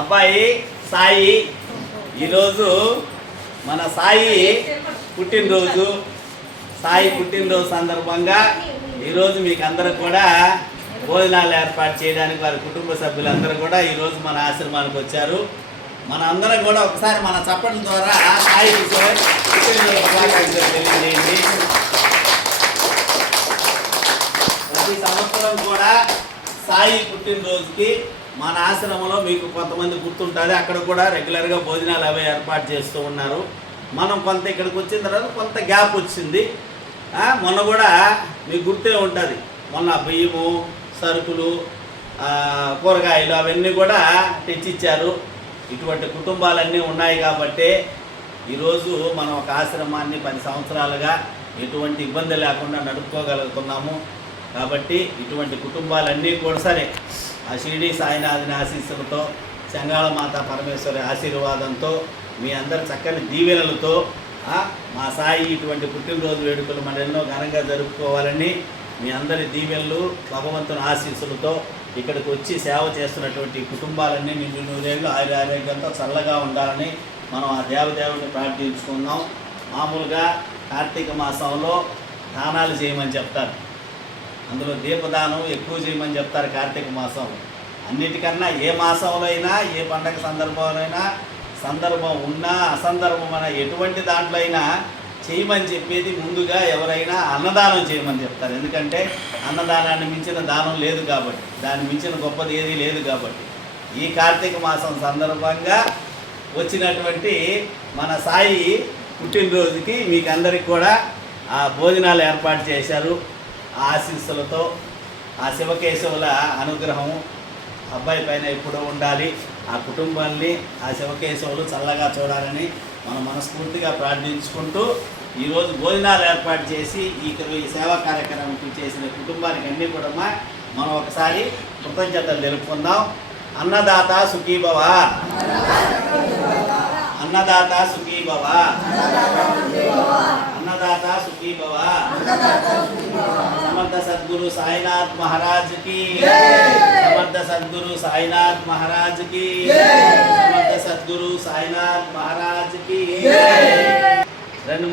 అబ్బాయి సాయి. ఈరోజు మన సాయి పుట్టినరోజు. సాయి పుట్టినరోజు సందర్భంగా ఈరోజు మీకు అందరూ కూడా భోజనాలు ఏర్పాటు చేయడానికి వారి కుటుంబ సభ్యులందరూ కూడా ఈరోజు మన ఆశ్రమానికి వచ్చారు. మన అందరం కూడా ఒకసారి మన చప్పట్ల ద్వారా సాయి తెలియజేయండి. ప్రతి సంవత్సరం కూడా సాయి పుట్టినరోజుకి మన ఆశ్రమంలో మీకు కొంతమంది గుర్తుంటుంది అక్కడ కూడా రెగ్యులర్గా భోజనాలు అవే ఏర్పాటు చేస్తూ ఉన్నారు. మనం కొంత ఇక్కడికి వచ్చిన తర్వాత కొంత గ్యాప్ వచ్చింది. మొన్న కూడా మీకు గుర్తే ఉంటుంది. మొన్న బియ్యము సరుకులు కూరగాయలు అవన్నీ కూడా తెచ్చిచ్చారు. ఇటువంటి కుటుంబాలన్నీ ఉన్నాయి కాబట్టి ఈరోజు మనం ఒక ఆశ్రమాన్ని పది సంవత్సరాలుగా ఎటువంటి ఇబ్బంది లేకుండా నడుపుకోగలుగుతున్నాము. కాబట్టి ఇటువంటి కుటుంబాలన్నీ కూడా సరే ఆ షిరిడి సాయినాథుని ఆశీస్సులతో చెంగాళ మాత పరమేశ్వరి ఆశీర్వాదంతో మీ అందరి చక్కని దీవెనలతో మా సాయి ఇటువంటి పుట్టినరోజు వేడుకలు మన ఎన్నో ఘనంగా జరుపుకోవాలని మీ అందరి దీవెనలు భగవంతుని ఆశీస్సులతో ఇక్కడికి వచ్చి సేవ చేస్తున్నటువంటి కుటుంబాలన్నీ నిన్ను నూరేళ్ళు ఆయుర ఆరోగ్యంతో చల్లగా ఉండాలని మనం ఆ దేవదేవుని ప్రార్థించుకుందాం. మామూలుగా కార్తీక మాసంలో దానాలు చేయమని చెప్తారు. అందులో దీపదానం ఎక్కువ చేయమని చెప్తారు కార్తీక మాసం. అన్నిటికన్నా ఏ మాసంలో అయినా ఏ పండగ సందర్భంలో అయినా సందర్భం ఉన్నా అసందర్భమైన ఎటువంటి దాంట్లో అయినా చేయమని చెప్పేది ముందుగా ఎవరైనా అన్నదానం చేయమని చెప్తారు. ఎందుకంటే అన్నదానాన్ని మించిన దానం లేదు కాబట్టి దాన్ని మించిన గొప్పది ఏది లేదు కాబట్టి. ఈ కార్తీక మాసం సందర్భంగా వచ్చినటువంటి మన సాయి పుట్టినరోజుకి మీకు అందరికి కూడా ఆ భోజనాలు ఏర్పాటు చేశారు. ఆశీస్సులతో ఆ శివకేశవుల అనుగ్రహం అబ్బాయి పైన ఎప్పుడూ ఉండాలి. ఆ కుటుంబాన్ని ఆ శివకేశవులు చల్లగా చూడాలని మనం మనస్ఫూర్తిగా ప్రార్థించుకుంటూ ఈరోజు భోజనాలు ఏర్పాటు చేసి ఈ ఈ సేవా కార్యక్రమం చేసిన కుటుంబానికి అన్నీ కూడా మనం ఒకసారి కృతజ్ఞతలు తెలుపుకుందాం. అన్నదాత సుఖీభవ. అన్నదాత సుఖీభవ. అన్నదాత సుఖీభవ సమర్థ సద్గురు సాయినాథ్ మహారాజ్కి సమర్థ సద్గురు సాయినాథ్ మహారాజ్కి సమర్థ సద్గురు సాయినాథ్ మహారాజ్కి రండి